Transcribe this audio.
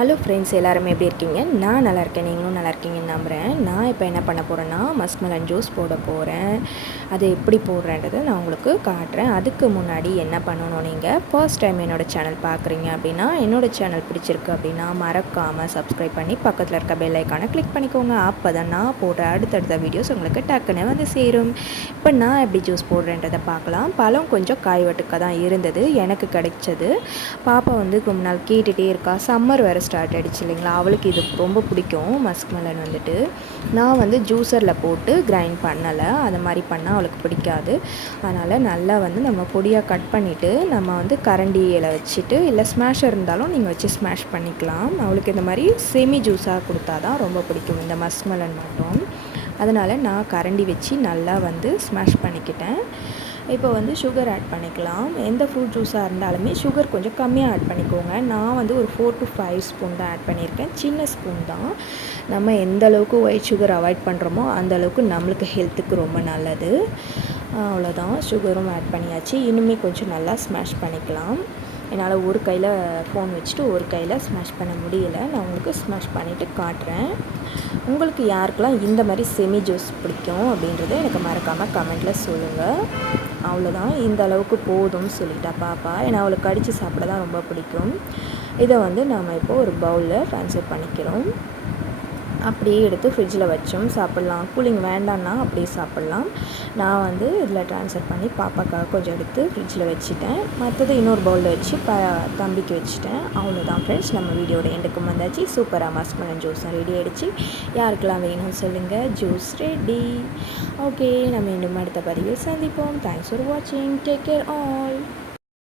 Hello friends எல்லாருமே எப்படி இருக்கீங்க? நான் நல்லா இருக்கேன். நீங்களும் நல்லா இருக்கீங்கன்னு நம்புகிறேன் நான் இப்போ என்ன பண்ண போகிறேன்னா மஸ்மலன் ஜூஸ் போட போகிறேன் அது எப்படி போடுறேன்றதை நான் உங்களுக்கு காட்டுறேன். அதுக்கு முன்னாடி என்ன பண்ணணும் நீங்கள் ஃபர்ஸ்ட் டைம் என்னோடய சேனல் பார்க்குறீங்க அப்படின்னா என்னோடய சேனல் பிடிச்சிருக்கு அப்படின்னா மறக்காமல் சப்ஸ்கிரைப் பண்ணி பக்கத்தில் இருக்க பெல் ஐக்கானை கிளிக் பண்ணிக்கோங்க. அப்போ தான் நான் போடுற அடுத்தடுத்த வீடியோஸ் உங்களுக்கு டக்குன்னு வந்து சேரும். இப்போ நான் எப்படி ஜூஸ் போடுறேன்றதை பார்க்கலாம். பழம் கொஞ்சம் காய்வட்டுக்க தான் இருந்தது. எனக்கு கிடைச்சது. பாப்பா வந்து ரொம்ப நாள் கேட்டுகிட்டே இருக்கா. சம்மர் வேறு ஸ்டார்ட் ஆகிடுச்சு இல்லைங்களா? அவளுக்கு இது ரொம்ப பிடிக்கும் மஸ்க் மெலன் வந்துட்டு. நான் வந்து ஜூஸரில் போட்டு கிரைண்ட் பண்ணலை. அது மாதிரி பண்ணால் அவளுக்கு பிடிக்காது. அதனால் நல்லா வந்து நம்ம பொடியாக கட் பண்ணிவிட்டு நம்ம வந்து கரண்டியில் வச்சுட்டு இல்லை ஸ்மாஷர் இருந்தாலும் நீங்கள் வச்சு ஸ்மாஷ் பண்ணிக்கலாம். அவளுக்கு இந்த மாதிரி செமி ஜூஸாக கொடுத்தா தான் ரொம்ப பிடிக்கும். இந்த மஸ்க் மெலன் மட்டும். அதனால் நான் கரண்டி வச்சு நல்லா வந்து ஸ்மாஷ் பண்ணிக்கிட்டேன். இப்போ வந்து சுகர் ஆட் பண்ணிக்கலாம். எந்த ஃப்ரூட் ஜூஸாக இருந்தாலுமே சுகர் கொஞ்சம் கம்மியாக ஆட் பண்ணிக்கோங்க. நான் வந்து ஒரு ஃபோர் டு ஃபைவ் ஸ்பூன் தான் ஆட் பண்ணியிருக்கேன். சின்ன ஸ்பூன் தான். நம்ம எந்த அளவுக்கு ஒயிட் சுகர் அவாய்ட் பண்ணுறோமோ அந்த அளவுக்கு நம்மளுக்கு ஹெல்த்துக்கு ரொம்ப நல்லது. அவ்வளோதான் சுகரும் ஆட் பண்ணியாச்சு. இன்னுமே கொஞ்சம் நல்லா ஸ்மாஷ் பண்ணிக்கலாம். என்னால் ஒரு கையில் ஃபோன் வச்சுட்டு ஒரு கையில் ஸ்மாஷ் பண்ண முடியலை. நான் உங்களுக்கு ஸ்மாஷ் பண்ணிவிட்டு காட்டுறேன். உங்களுக்கு யாருக்கெல்லாம் இந்த மாதிரி செமி ஜூஸ் பிடிக்கும் அப்படின்றத எனக்கு மறக்காமல் கமெண்ட்டில் சொல்லுங்கள் அவ்வளோதான். இந்த அளவுக்கு போதும்னு சொல்லிட்டா பாப்பா. ஏன்னா அவளுக்கு கடித்து சாப்பிட தான் ரொம்ப பிடிக்கும். இதை வந்து நம்ம இப்போது ஒரு பவுலில் ட்ரான்ஸ்ஃபர் பண்ணிக்கிறோம். அப்படியே எடுத்து ஃப்ரிட்ஜில் வச்சோம். சாப்பிட்லாம். கூலிங் வேண்டான்னா அப்படியே சாப்பிட்லாம். நான் வந்து இதில் ட்ரான்ஸ்ஃபர் பண்ணி பாப்பாக்காக கொஞ்சம் எடுத்து ஃப்ரிட்ஜில் வச்சுட்டேன். மற்றது இன்னொரு பவுலில் வச்சு ப தம்பிக்கு வச்சுட்டேன். அவ்வளோதான் ஃப்ரெண்ட்ஸ் நம்ம வீடியோட எண்டுக்கும் வந்தாச்சு. சூப்பராக மஸ்மலன் ஜூஸும் ரெடி ஆகிடுச்சு யாருக்கெல்லாம் வேணும்னு சொல்லுங்கள் ஜூஸ் ரெடி ஓகே நம்ம இன்னும் அடுத்த பதிவில் சந்திப்போம். தேங்க்ஸ் ஃபார் வாட்சிங் டேக் கேர் ஆல்